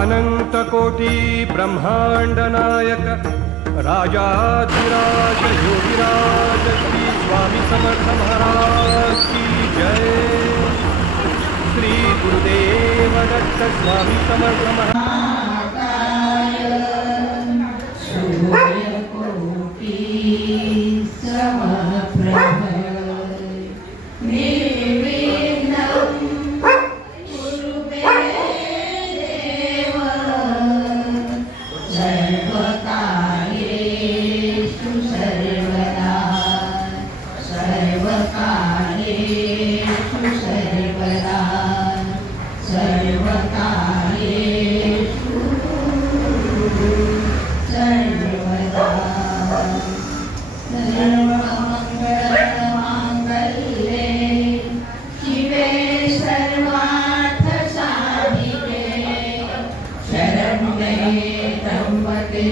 अनंत कोटी ब्रह्मांड नायक राजाधिराज योगिराज श्री स्वामी समर्थ महाराज की जय। श्री गुरुदेव दत्त स्वामी समर्थ महाराज। सूर्यकोटि समप्रभ निर्विघ्नं कुरु मे देव सर्वकार्येषु सर्वदा सर्वकार्येषु सर्वदा सर्वकार्येषु सर्वदा सर्वमङ्गलमाङ्गल्ये शिवे सर्वार्थसाधिके शरण्ये त्र्यम्बके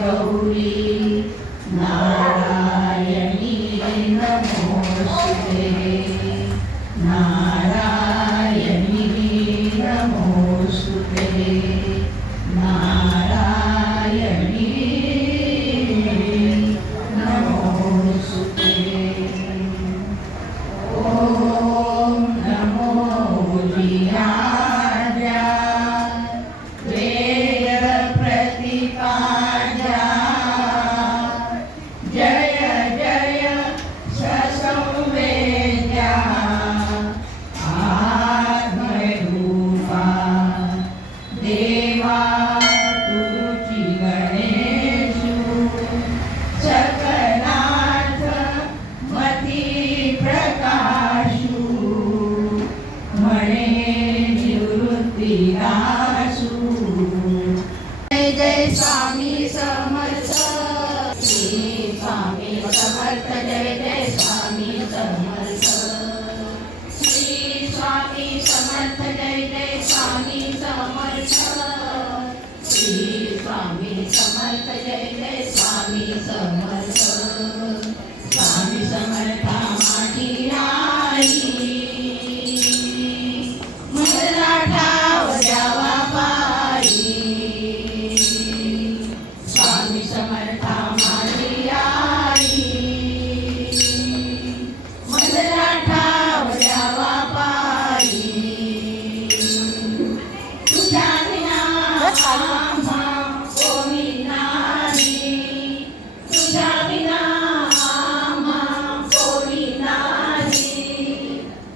गौरी नारायणी नमोस्तुते नारायणी नमोस्तुते नारायणी नमोस्तुते। ॐ नमो बुद्धिराजा वेद प्रतिपाद्या जय जय ससंवेद्या आत्मरूपा देवा तुझी गणेशु सकलार्थ मती प्रकाशु म्हणे निवृत्तीदासु। जय जय स्वामी समर्थ श्री स्वामी समर्थ जय जय स्वामी समर्थ श्री स्वामी समर्थ जय जय स्वामी समर्थ श्री स्वामी समर्थ जय जय स्वामी समर्थ। स्वामी समर्था माझी आई मला ठाव द्यावा पायी स्वामी समर्था माझी आई मला ठाव द्यावा पायी तुझ्या विना आम्हा कोणी नाही तुझ्या विना आम्हा कोणी नाही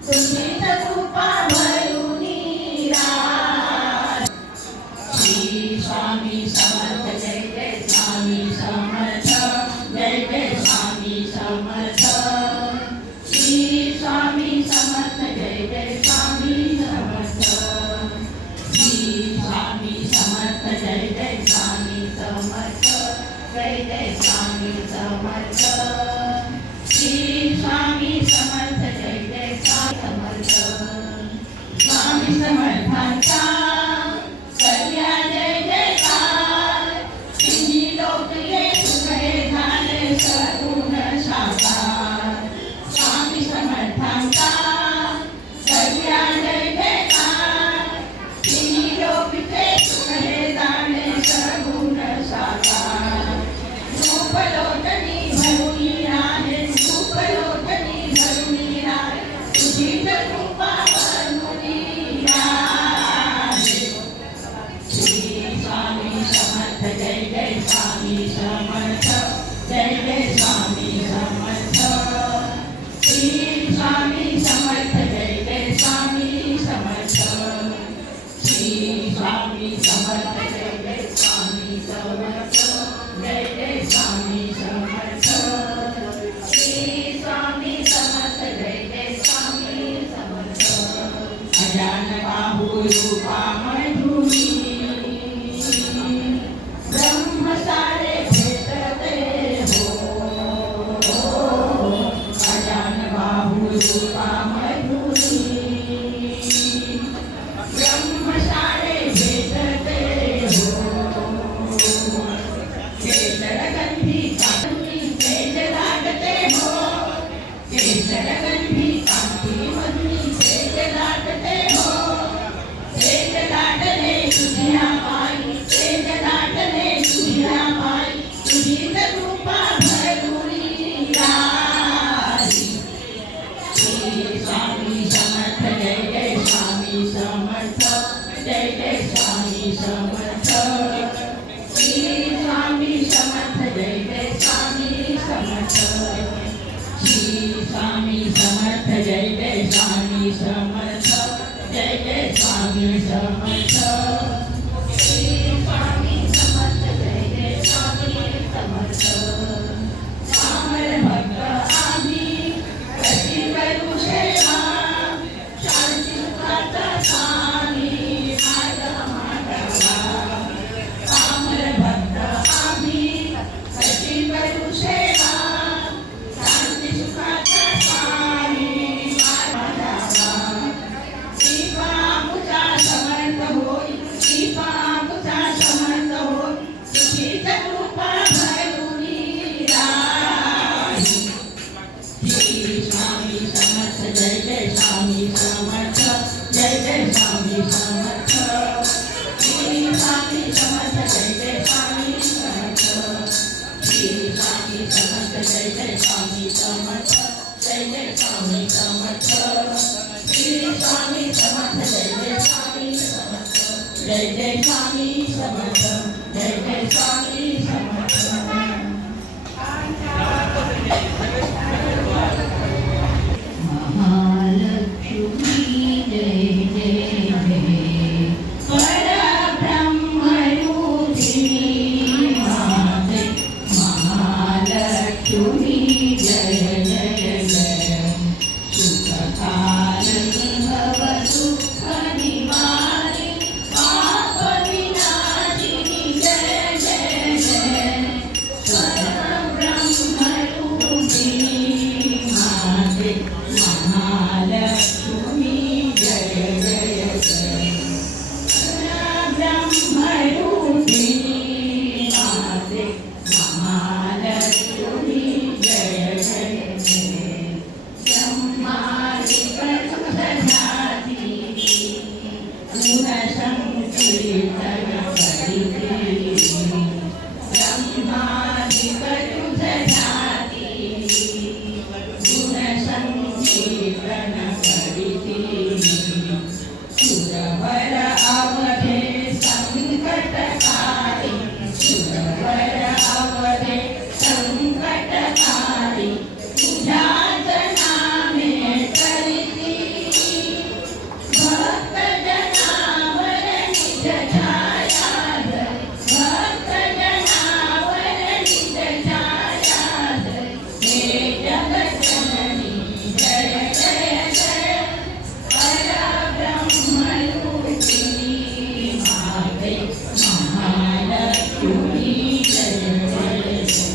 तुझीच कृपा भरून राहा। श्री स्वामी समर्थ जय जय स्वामी समर्थ जय जय स्वामी समर्थ श्री स्वामी समर्थ जय जय स्वामी समर्थ श्री स्वामी समर्थ जय जय स्वामी समर्थ जय जय स्वामी समर्थ श्री स्वामी समर्थ जय जय स्वामी समर्थ। स्वामी समर्थांचा सगळ्या जय जयकार तिन्ही लोकले सुखे झाले सगुण साकार। स्वामी समर्थांचा सगळ्या जय जयकार तिन्ही लोकले सुखे झाले सगुण साकार। रूपलोचनी भरुणी राहे रूपलोचनी भरुणी राहे तुझीच कृपा भरुणी राहे। श्री स्वामी समर्थ जय जय स्वामी समर्थ जय जय स्वामी समर्थ श्री स्वामी समर्थ जय जय स्वामी समर्थ श्री स्वामी समर्थ जय जय स्वामी समर्थ जय जय स्वामी समर्थ श्री स्वामी समर्थ जय जय स्वामी समर्थ। अजान बाहु रूपा मधुरी ब्रह्म सारे भेटते हो अजान बाहु रूपा मधुरी ब्रह्म सारे भेटते हो केसरगंधी कांती तेज लागते हो केसरगंधी कांती मधुरी तेज लागते हो तेज लागले तुझे समर्थ श्री स्वामी समर्थ जय जय स्वामी समर्थ जय जय स्वामी समर्थ श्री स्वामी समर्थ जय जय स्वामी समर्थ सामर भक्त आम्ही कशी करू सेवा शांती सुखाचा स्वामी माझा माधवा सामर भक्त आम्ही कशी करू सेवा शांती सुखाचा स्वामी माझा दीपामुचा समर्थ होई दीपामुचा समर्थ होई तुझीच कृपा भरुनी राही श्री स्वामी समर्थ जय जय स्वामी समर्थ जय जय स्वामी समर्थ श्री स्वामी समर्थ जय जय स्वामी समर्थ श्री स्वामी समर्थ जय जय स्वामी समर्थ जय जय स्वामी समर्थ श्री स्वामी समर्थ जय जय स्वामी समर्थ जय जय स्वामी समर्थ जय जय स्वामी समर्थ महालक्ष्मी जय जय जय परब्रह्म रूपिणी माते महालक्ष्मी जय जय जय सुखकारिणी भव दुःख निवारिणी पाप विनाशिनी जय जय जय परब्रह्म रूपिणी माते महालक्ष्मी जय जय जय परब्रह्म रूपिणी माते महालक्ष्मी जय जय जय ब्रह्मादि प्रसन्नाति गुणसंकीर्तन करिते ब्रह्मादि प्रसन्नाति गुणसंकीर्तन करिते सुरवर अवधे संकटकारि सुरवर अवधे संकटकारि तुझ्याच नामे करिती भक्त जनावर निज छाया धरी भक्त जनावर निज छाया धरी हे जगज्जननी जय जय जय परब्रह्म रूपिणी माते महालक्ष्मी जय जय जय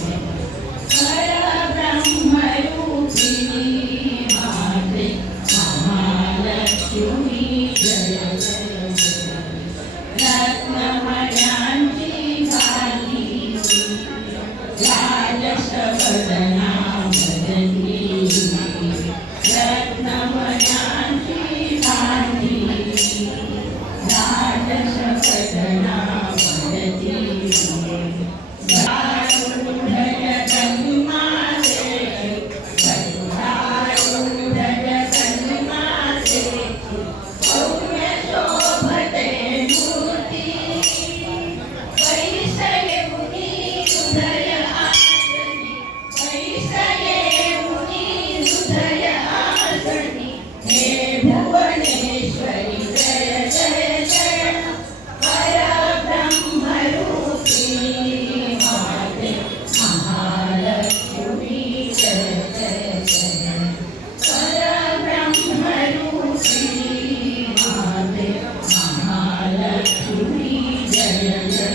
परब्रह्म रूपिणी माते महालक्ष्मी जय जय जय रत्नमण्यांची घाली राजसवदना वदनी रत्नमण्यांची घाली राजसवदना वदनी गारुडय गंगासे गारुडय गंगासे भव्य शोभते मूर्ती वैसये मुनी हृदय आसनी वैसये मुनी हृदय आसनी हे भुवनेश्वरी जय जय जय परब्रह्म रूपिणी माते महालक्ष्मी जय जय जय परब्रह्म रूपिणी माते महालक्ष्मी जय जय जय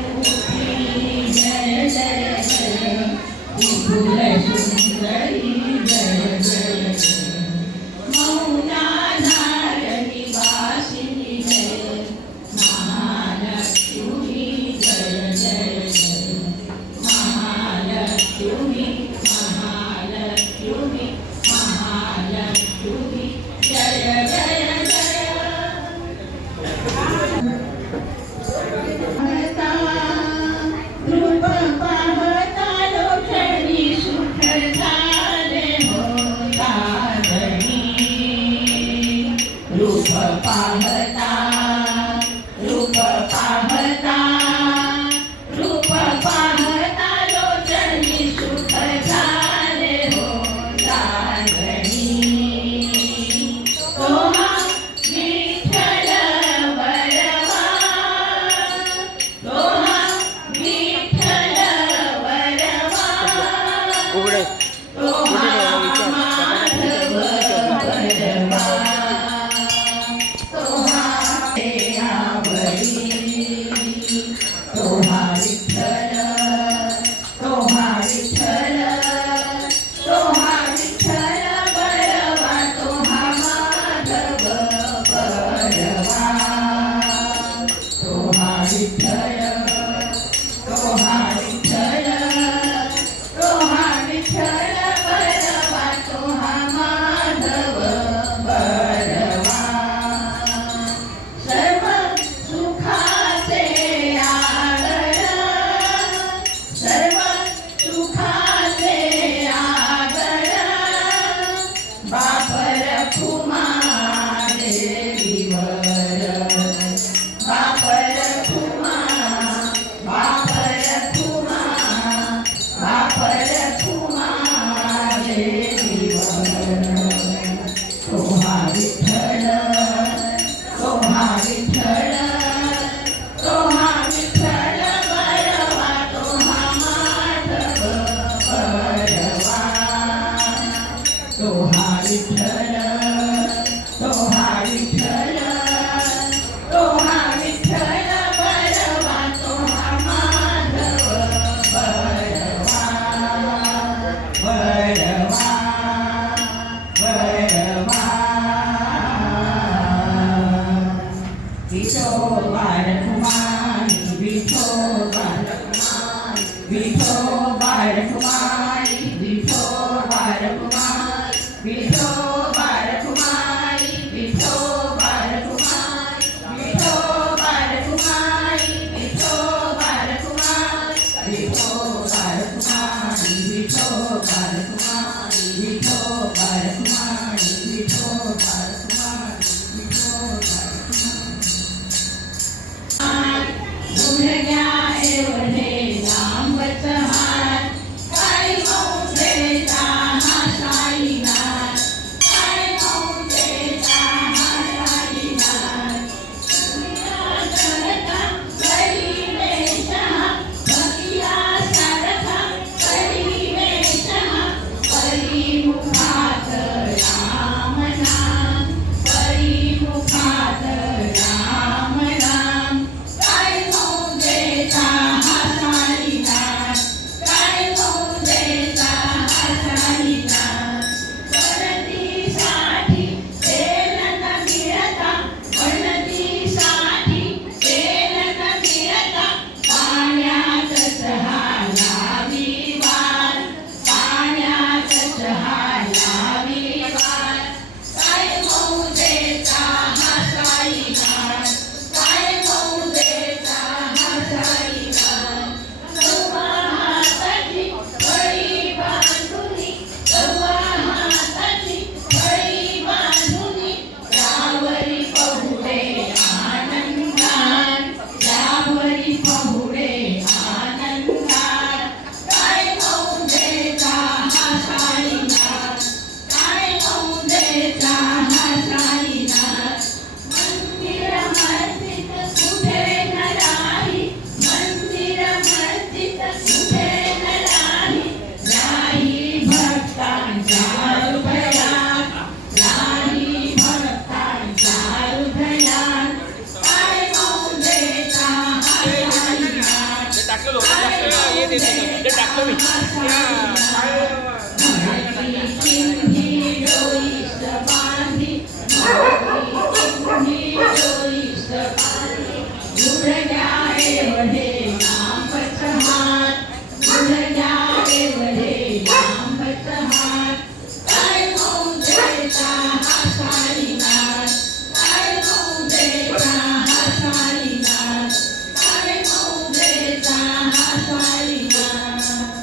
प्रणवरूपिणी जय जय जय विपुल सुंदरी जय जय जय मौनाधार निवासिनी जय महालक्ष्मी जय जय जय महालक्ष्मी महालक्ष्मी महालक्ष्मी जय जय जय रूप पाहता लोचनी सुख झाले हो साधनी रूप पाहता रूप पाहता रूप पाहता विठ्ठल तो हा विठ्ठल बरवा तो हा माधव बरवा बरवा बरवा विठोबा रखुमाई विठोबा रखुमाई विठोबा रखुमाई विठोबा रखुमाई विठोबा रखुमाई विठोबा रखुमाई विठोबा रखुमाई विठोबा रखुमाई विठोबा रखुमाई विठोबा रखुमाई विठोबा रखुमाई विठोबा गुणग्या एवढे लांबच हात काय मौजेचा हा साईनाथ काय मौजेचा हा साईनाथ भगिया सारखा परिवेश परिमुखात राम नाम परिमुखात राम नाम काय मौजेचा हा साईनाथ काय मौजेचा हा साईनाथ वनतीसाठी तेल न मिळता वनतीसाठी तेल न मिळता पाण्यातच हा लावी वार पाण्यातच हा लावी वार काय मौजेचा हा साईनाथ काय मौजेचा हा साईनाथ सव्वा हाताची फळी बांधुनी सव्वा हाताची फळी बांधुनी यावरी पहुडे आनंदात यावरी पहुडे आनंदात काय मौजेचा हा साईनाथ काय मौजेचा हा साईनाथ मंदिर मस्जिद कुठे न राही मंदिर मस्जिद कुठे न राही राही भक्तांच्या हृदयात राही भक्तांच्या हृदयात काय मौजेचा हा साईनाथ काय मौजेचा हा साईनाथ चिंधी डोईस बांधी चिंधी डोईस बांधी गुडघ्या एवढे लांबच हात गुडघ्या एवढे लांबच हात काय मौजेचा हा साईनाथ काय मौजेचा हा साईनाथ काय मौजेचा हा साईनाथ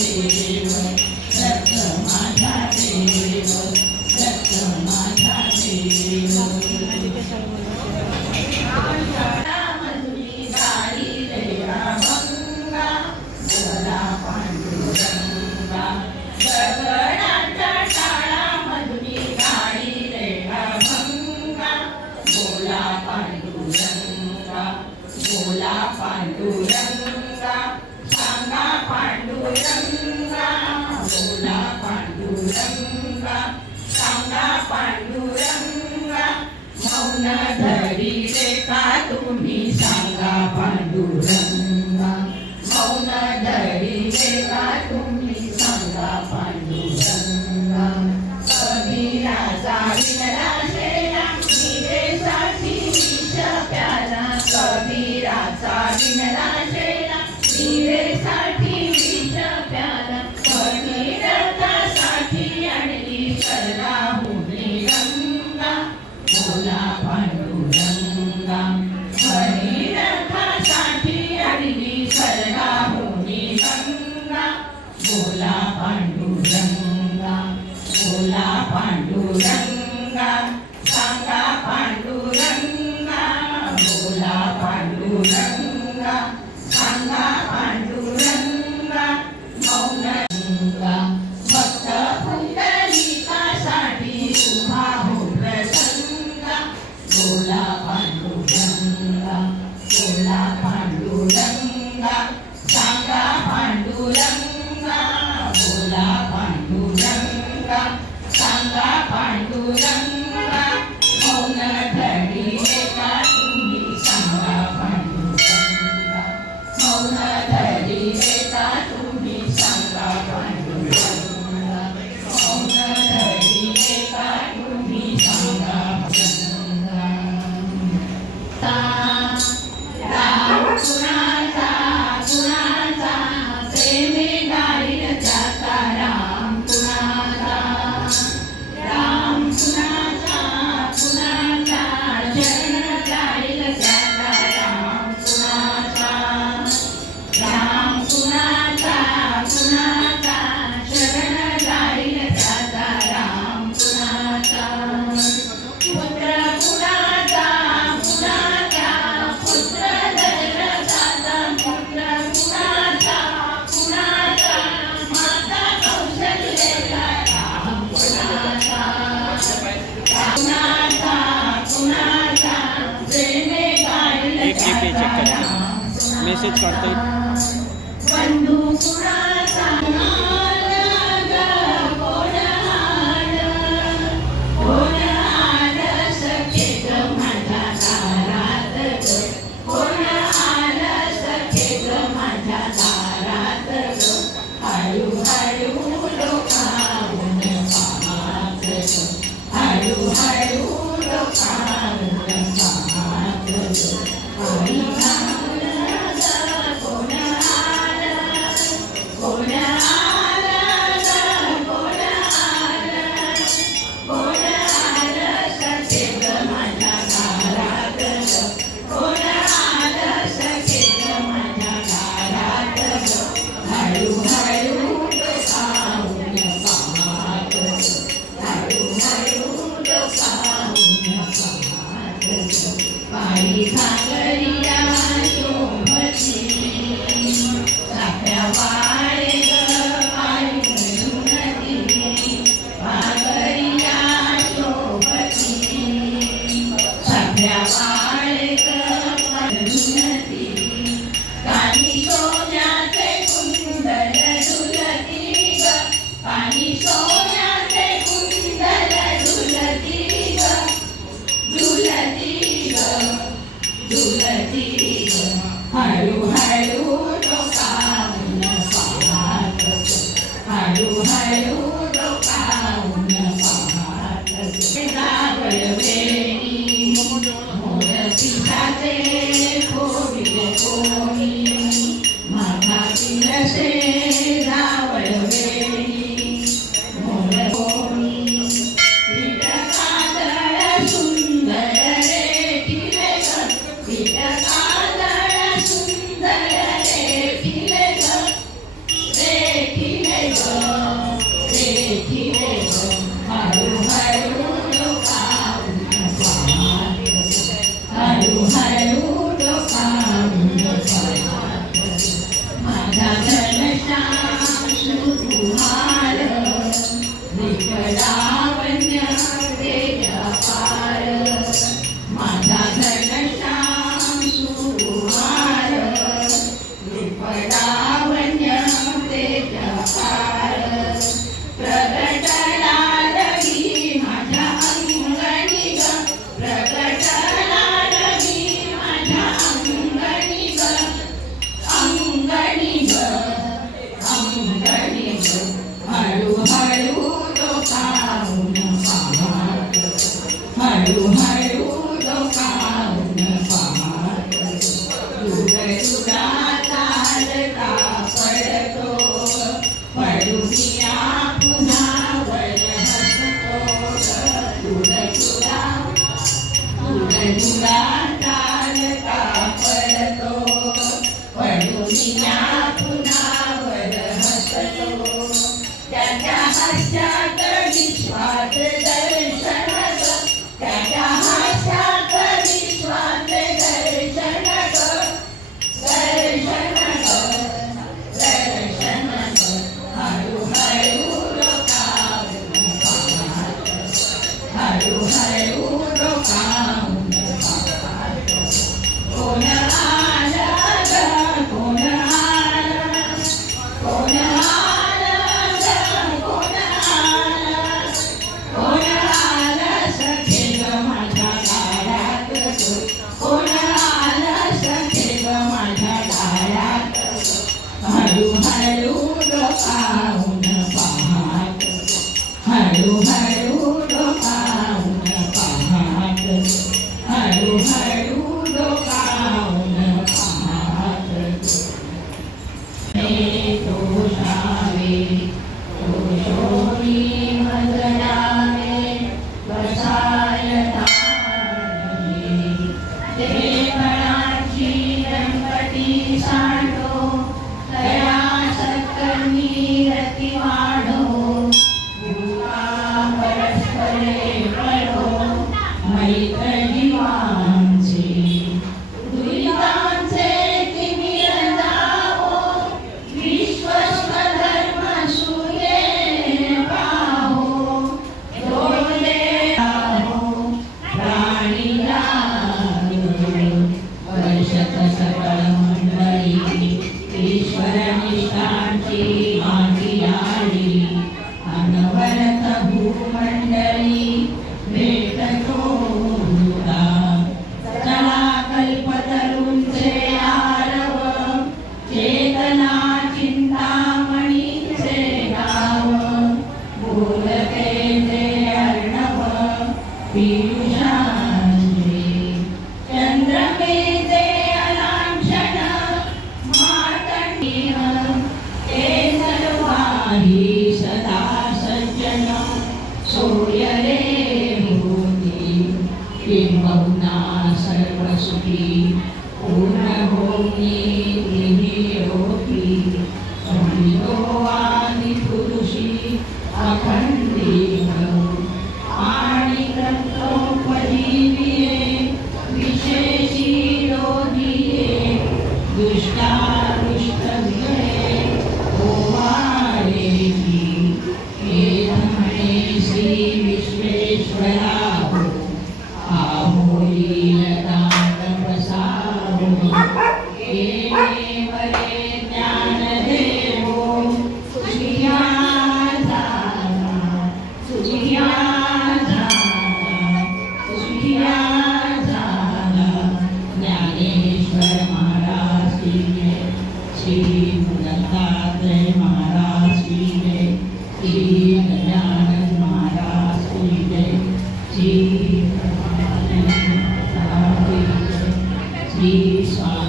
देव दत्त माझा देव दत्त माझा देव मधुरी गाई रे अभंगा बोला पांडुरंगा दगडाच्या टाळा मधुरी गाई रे अभंगा बोला पांडुरंगा बोला पांडुरंगा सांगा पांडुरंगा बोला पांडुरंगा सांगा पांडुरंगा मौन धरी रे का तुम्ही सांगा पांडुरंगा मौन धरी रे का तुम्ही सांगा पांडुरंगा कबीराचा विनला शेला मीरेसाठी विष प्याला कबीराचा विनला शेला मीरेसाठी विष प्याला भगीरथासाठी आणली शरदा हुनी गंगा बोला पांडुरंगा भगीरथासाठी आणली शरदा हुनी गंगा बोला पांडुरंगा बोला पांडुरंगा सांगा पांडुरंगा बोला पांडुरंगा सांगा पांडुरंगा मौन भक्त पुंडलिकासाठी उभा हो प्रसंगा बोला पांडुरंगा बोला पांडुरंगा सांगा पांडुरंगा बोला पांडुरंगा सांगा पांडुरंगा मौन धरी एका तुम्ही सांगा पांडुरंगा मौन धरी एका तुम्ही सांगा पांडुरंगा मौन धरी एका तुम्ही सांगा पांडुरंगा राम कुणाचा कुणाचा प्रेमे गाईल त्याचा राम कुणाचा राम कुणाचा कुणाचा शरण गाईल त्याचा राम कुणाचा राम कुणाचा कुणाचा शरण गाईल त्याचा राम कुणाचा पुत्र कुणाचा कुणाचा पुत्र दशरथाचा पुत्र कुणाचा कुणाचा माता कौशल्याचा राम कुणाचा कुणाचा कुणाचा प्रेमे गाईल त्याचा राम मेसेज करतोय बंधू कुणाचा कोण आलं सखेत माझ्या दारात कोण आलं सखेत माझ्या दारात हळू हळू लोकांना पाहत हळू हळू लोकांना पाहत आई कोण आलं कोण आलं कोण आलं कोण आलं सखेत माझ्या दारात कोण आलं सखेत माझ्या दारात हळू हळू डोकावून पाहत हळू हळू डोकावून पाहत पायी घागरिया शोभती साखऱ्या वाळे ग पायी नदी घागरिया शोभती साखऱ्या वाळे ग नदी कानी सोन्याचे कुंडल झुलती ग कानी सोन्याचे कुंडल झुलती ग झुलती ग झुलती ग हळू हळू डोकावून पाहत हळू हळू डोकावून पाहत जावळवेणी मोर पिठाचे खोडील कोणी माघातील से जावळवेणी मोर कोणी पीठ काजळ सुंदर रे ठिले ग पीठ काजळ सुंदर रे ठिले ग रे ठिले रेठिले हळूहळू डोकावून पाहत हळूहळू डोकावून पाहत माझा घनश्याम सुकुमार विकलावण्य तेज अपार माझा घनश्याम सुकुमार विकलावण्य तेज अपार प्रगटला रवी माझ्या अंगणी ग प्रगटला रवी माझ्या अंगणी ग अंगणी ग अंगणी ग हळूहळू डोकावून पाहत हळूहळू डोकावून पाहत दुरा चालता पडतो पडूया पुन्हा वर हसतो दुरा चालता पडतो पडूया पुन्हा वर हसतो त्याच्या हास्यात विश्वास दर्शन ग त्याच्या हास्यात विश्वास दर्शन ग दर्शन ग दर्शन ग हळूहळू डोकावून पाहत हळूहळू डोकावून पाहत कोण आलं ग कोण आलं कोण आलं ग कोण आलं कोण आलं सखे ग माझ्या दारात कोण आलं सखे ग माझ्या दारात हळूहळू डोकावून पाहत हळूहळू डोकावून पाहत हळूहळू डोकावून पाहत तोषावे तोषोरी मजलावे बसायताने देवळाची गणपती सांडो तया सकनी रती वाढो भूका परस्परे पडो मैत्र जीवांचे दुरितांचे तिमिर जावो विश्वस्वधर्म सूये पाहो डोले आहो प्राणी वर्षत सकळ मंडळी ईश्वर निष्ठांची माती आली अनवरत भूमंडळी भेटतो मृदा चला कल्पतरूंचे आरव चेतना चिंतामणीचे गाव बोलते जे अर्णव पीयूषांचे चंद्रमेचे अलांछन मातंडीन ते सर्वाही सदा सज्जन सोय रे होती किंबहुना सर्वसुखी पूर्ण होती होती संहितो आदि पुरुषी अखंडी आणि ग्रंथोपजीविये विशेषी रोधिये दुष्टारुष्टव्ये ओवारे की हे म्हणे श्री विश्वेश्वरा हो आहो लीलतांडवसाहो हे वरे ज्ञानदेवो सुखिया झाला सुखिया झाला सुखिया झाला ज्ञानेश्वर महाराज की जय श्री दत्तात्रय महाराज की जय श्री गजानन महाराज की जय श्री श्री स्वामी